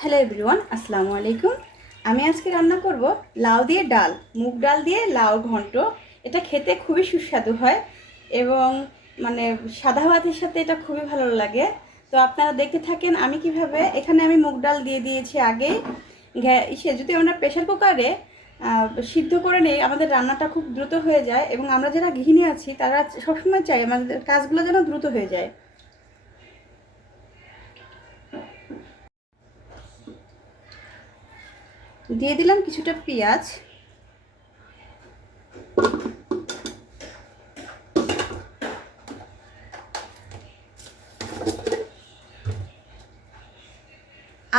Hello everyone, আসসালামু আলাইকুম। আমি আজকে রান্না করব লাউ দিয়ে ডাল, মুগ ডাল দিয়ে লাউ ঘন্ট। এটা খেতে খুবই সুস্বাদু হয় এবং মানে সাদা ভাতের সাথে এটা খুবই ভালো লাগে। তো আপনারা দেখতে থাকেন আমি কিভাবে। এখানে আমি মুগ ডাল দিয়ে দিয়েছি আগেই। যদি আমরা প্রেশার কুকারে সিদ্ধ করে নিই, আমাদের রান্নাটা খুব দ্রুত হয়ে যায় এবং আমরা যারা গৃহিণী আছি তারা সবসময় চাই আমাদের কাজগুলো যেন দ্রুত হয়ে যায়। দিয়ে দিলাম কিছুটা পেঁয়াজ,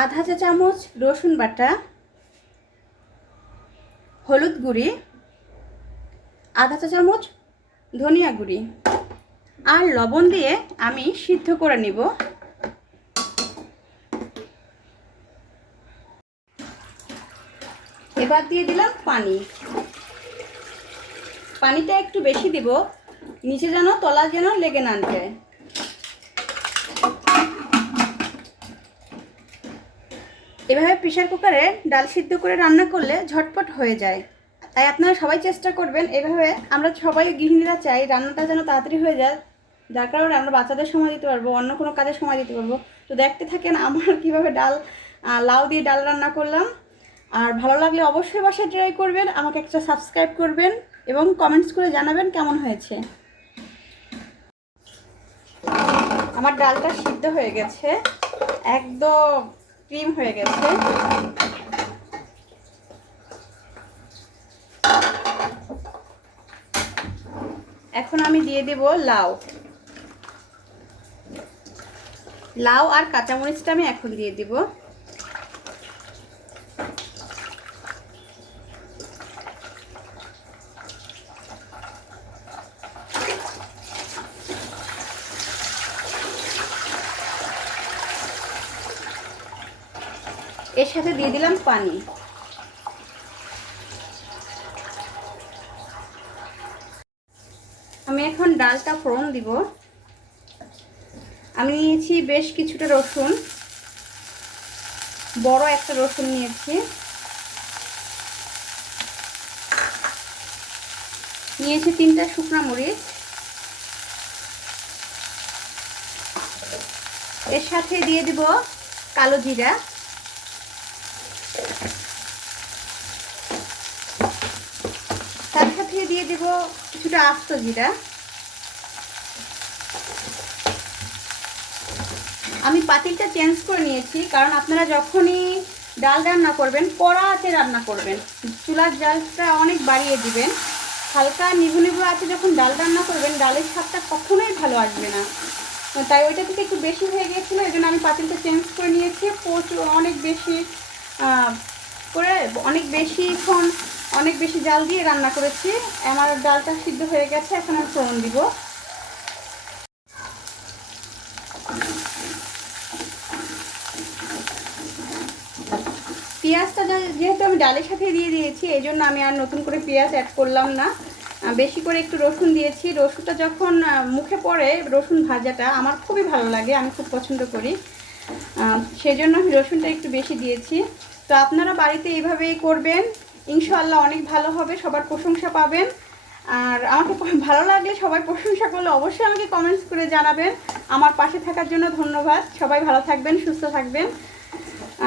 আধা চা চামচ রসুন বাটা, হলুদ গুঁড়ি, আধা চা চামচ ধনিয়া গুঁড়ি আর লবণ দিয়ে আমি সিদ্ধ করে নিব। এবার দিয়ে দিলাম পানি। পানিটা একটু বেশি দিব, নিচে যেন তলা যেন লেগে না যায়। এভাবে প্রেসার কুকারে ডাল সিদ্ধ করে রান্না করলে ঝটপট হয়ে যায়। তাই আপনারা সবাই চেষ্টা করবেন এভাবে। আমরা সবাই গৃহিণীরা চাই রান্নাটা যেন তাড়াতাড়ি হয়ে যায়, যার কারণে আমরা বাচ্চাদের সময় দিতে পারবো, অন্য কোনো কাজে সময় দিতে পারবো। তো দেখতে থাকেন আমার কিভাবে লাউ দিয়ে ডাল রান্না করলাম। আর ভালো লাগলে অবশ্যই বাসায় ট্রাই করবেন, আমাকে একটা সাবস্ক্রাইব করবেন এবং কমেন্টস করে জানাবেন কেমন হয়েছে। আমার ডালটা সিদ্ধ হয়ে গেছে, একদম ক্রিম হয়ে গেছে। এখন আমি দিয়ে দেব লাউ। লাউ আর কাঁচামরিচটা আমি এখন দিয়ে দিব। এর সাথে দিয়ে দিলাম পানি। আমি এখন ডালটা ফোড়ন দিব। আমি নিয়েছি বেশ কিছুটা রসুন, বড় একটা রসুন নিয়েছি। নিয়েছি 3টা শুকনো মরিচ। এর সাথে দিয়ে দিব কালো জিরা, তার সাথে দিয়ে দিব কিছুটা আস্ত জিরা। আমি পাতিলটা চেঞ্জ করে নিয়েছি, কারণ আপনারা যখনই ডাল রান্না করবেন কড়া আঁচে রান্না করবেন, চুলার জালটা অনেক বাড়িয়ে দিবেন। হালকা নিভু নিভু আঁচে যখন ডাল রান্না করবেন ডালের স্বাদটা কখনোই ভালো আসবে না। তাই ওইটা থেকে একটু বেশি হয়ে গিয়েছিলো, এই জন্য আমি পাতিলটা চেঞ্জ করে নিয়েছি। প্রচুর অনেক বেশি করে অনেক বেশি জাল দিয়ে রান্না করেছি। আমার ডালটা সিদ্ধ হয়ে গেছে, এখন আমি ফোড়ন দিব। পেঁয়াজটা যেহেতু আমি ডালের সাথে দিয়ে দিয়েছি, এই জন্য আমি আর নতুন করে পেঁয়াজ অ্যাড করলাম না। বেশি করে একটু রসুন দিয়েছি। রসুনটা যখন মুখে পড়ে, রসুন ভাজাটা আমার খুবই ভালো লাগে, আমি খুব পছন্দ করি, সেই জন্য আমি রসুনটা একটু বেশি দিয়েছি। তো আপনারা বাড়িতে এইভাবেই করবেন, ইনশাআল্লাহ অনেক ভালো হবে, সবার প্রশংসা পাবেন। আর আমাকে ভালো লাগলে সবাই প্রশংসা করলে অবশ্যই আমাকে কমেন্টস করে জানাবেন। আমার পাশে থাকার জন্য ধন্যবাদ। সবাই ভালো থাকবেন, সুস্থ থাকবেন।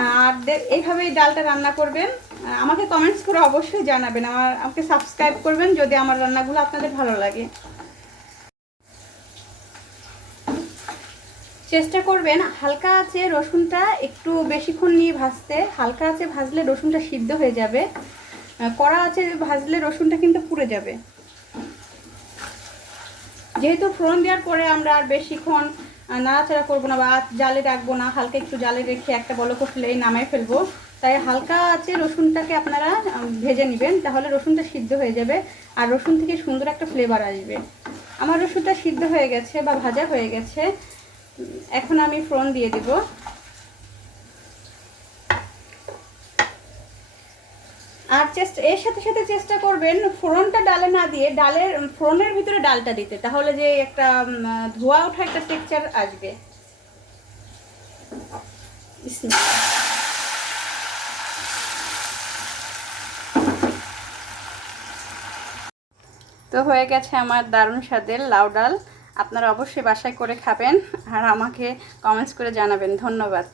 আর এইভাবেই ডালটা রান্না করবেন। আমাকে কমেন্টস করে অবশ্যই জানাবেন, আমাকে সাবস্ক্রাইব করবেন যদি আমার রান্নাগুলো আপনাদের ভালো লাগে। চেষ্টা করবেন হালকা আঁচে রসুনটা একটু বেশিক্ষণ নিয়ে ভাজতে। হালকা আঁচে ভাজলে রসুনটা সিদ্ধ হয়ে যাবে, কড়া আঁচে ভাজলে রসুনটা কিন্তু পুড়ে যাবে। যেহেতু ফোড়ন দেওয়ার পরে আমরা আর বেশিক্ষণ নাড়াচাড়া করবো না বা জালে রাখবো না, হালকা একটু জালে রেখে একটা বলক উঠলেই নামাই ফেলবো। তাই হালকা আছে রসুনটাকে আপনারা ভেজে নেবেন, তাহলে রসুনটা সিদ্ধ হয়ে যাবে আর রসুন থেকে সুন্দর একটা ফ্লেভার আসবে। আমার রসুনটা সিদ্ধ হয়ে গেছে বা ভাজা হয়ে গেছে, এখন আমি ফোড়ন দিয়ে দেব। আর এর সাথে সাথে চেষ্টা করবেন ফোড়নটা ডালে না দিয়ে ফোড়নের ভিতরে ডালটা দিতে, তাহলে যে একটা ধোয়া ওঠা একটা টেক্সচার আসবে। তো হয়ে গেছে আমার দারুণ স্বাদের লাউ ডাল। আপনারা অবশ্যই বাসায় করে খাবেন আর আমাকে কমেন্টস করে জানাবেন। ধন্যবাদ।